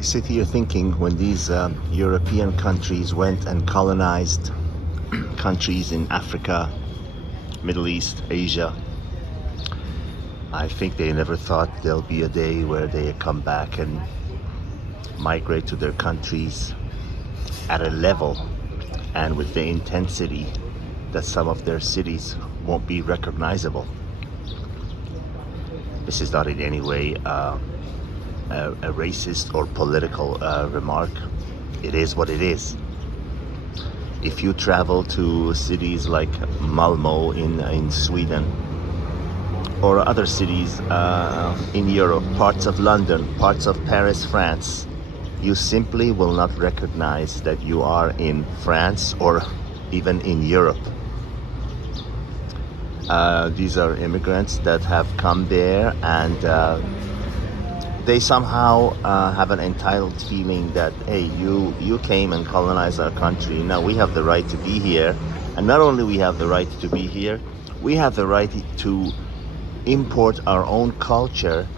You sit here thinking when these European countries went and colonized countries in Africa, Middle East, Asia, I think they never thought there'll be a day where they come back and migrate to their countries at a level and with the intensity that some of their cities won't be recognizable. This is not in any way a racist or political remark. It is what it is. If you travel to cities like Malmo in Sweden, or other cities in Europe, parts of London, parts of Paris, France, you simply will not recognize that you are in France or even in Europe. These are immigrants that have come there, and they somehow have an entitled feeling that, hey, you came and colonized our country. Now we have the right to be here. And not only we have the right to be here, we have the right to import our own culture.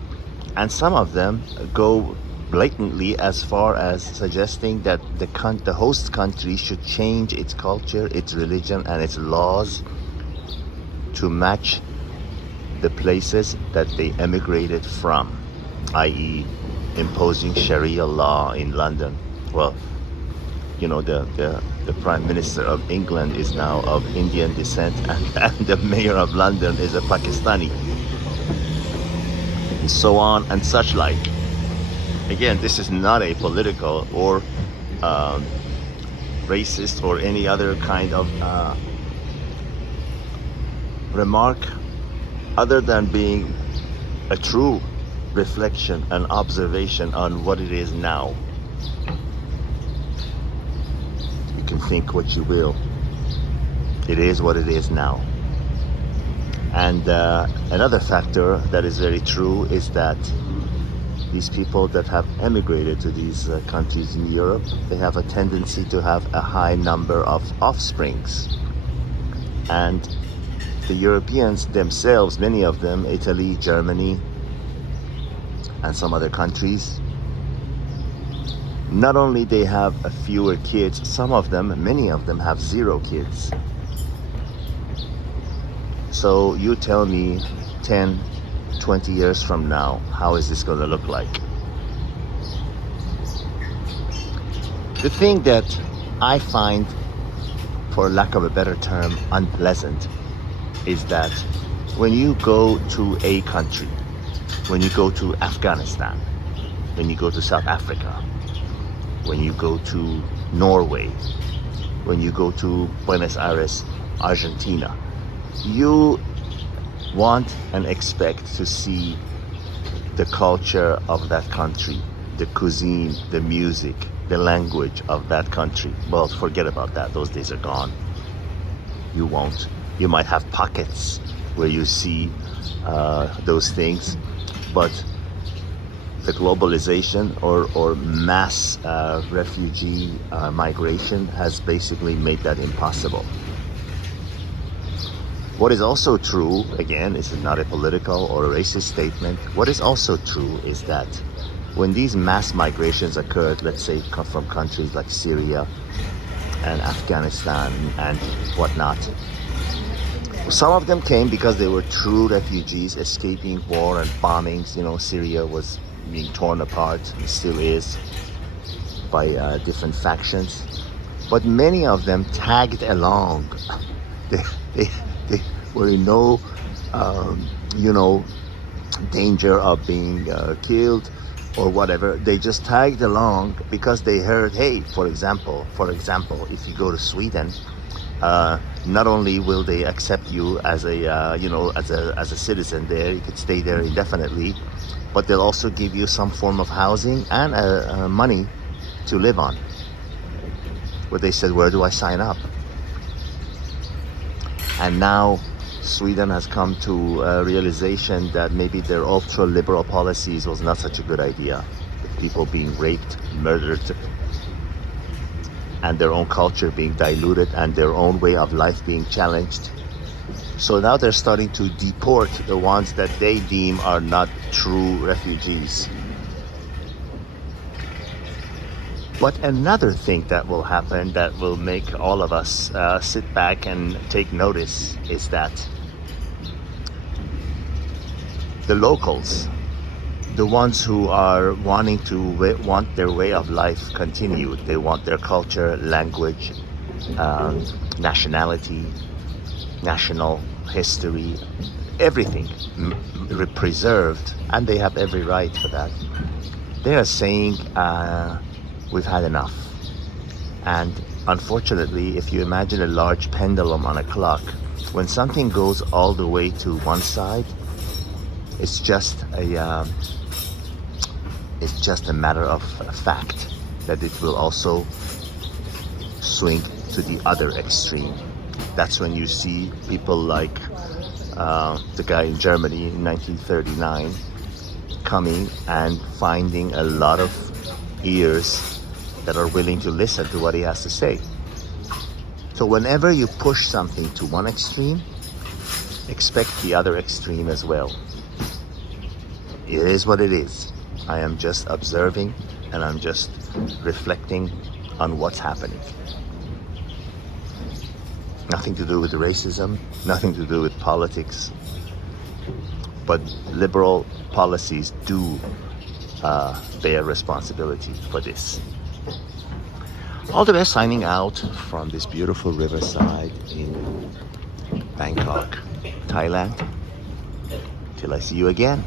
And some of them go blatantly as far as suggesting that the host country should change its culture, its religion, and its laws to match the places that they emigrated from, i.e. imposing Sharia law in London. Well, you know, the Prime Minister of England is now of Indian descent, and the Mayor of London is a Pakistani, and so on and such like. Again, this is not a political or racist or any other kind of remark, other than being a true reflection and observation on what it is now. You can think what you will. It is what it is now. And another factor that is very true is that these people that have emigrated to these countries in Europe, they have a tendency to have a high number of offsprings. And the Europeans themselves, many of them, Italy, Germany, and some other countries, not only they have a fewer kids, some of them, many of them have 0 kids. So you tell me 10, 20 years from now, how is this going to look like? The thing that I find, for lack of a better term, unpleasant is that when you go to a country, when you go to Afghanistan, when you go to South Africa, when you go to Norway, when you go to Buenos Aires, Argentina, you want and expect to see the culture of that country, the cuisine, the music, the language of that country. Well, forget about that. Those days are gone. You won't. You might have pockets where you see those things, but the globalization or mass refugee migration has basically made that impossible. What is also true, again, this is not a political or a racist statement, what is also true is that when these mass migrations occurred, let's say from countries like Syria and Afghanistan and whatnot, some of them came because they were true refugees escaping war and bombings. You know, Syria was being torn apart, and still is, by different factions. But many of them tagged along. They were in no, danger of being killed or whatever. They just tagged along because they heard, hey, for example, if you go to Sweden, not only will they accept you as a, as a citizen there, you could stay there indefinitely, but they'll also give you some form of housing and money to live on. Where they said, where do I sign up? And now Sweden has come to a realization that maybe their ultra-liberal policies was not such a good idea. People being raped, murdered, and their own culture being diluted and their own way of life being challenged. So now they're starting to deport the ones that they deem are not true refugees. But another thing that will happen that will make all of us sit back and take notice is that the locals, the ones who are wanting to want their way of life continued, they want their culture, language, nationality, national history, everything preserved, and they have every right for that. They are saying we've had enough. And unfortunately, if you imagine a large pendulum on a clock, when something goes all the way to one side, it's just a matter of fact that it will also swing to the other extreme. That's when you see people like the guy in Germany in 1939 coming and finding a lot of ears that are willing to listen to what he has to say. So whenever you push something to one extreme, expect the other extreme as well. It is what it is. I am just observing and I'm just reflecting on what's happening. Nothing to do with racism, nothing to do with politics. But liberal policies do bear responsibility for this. All the best, signing out from this beautiful riverside in Bangkok, Thailand. Till I see you again.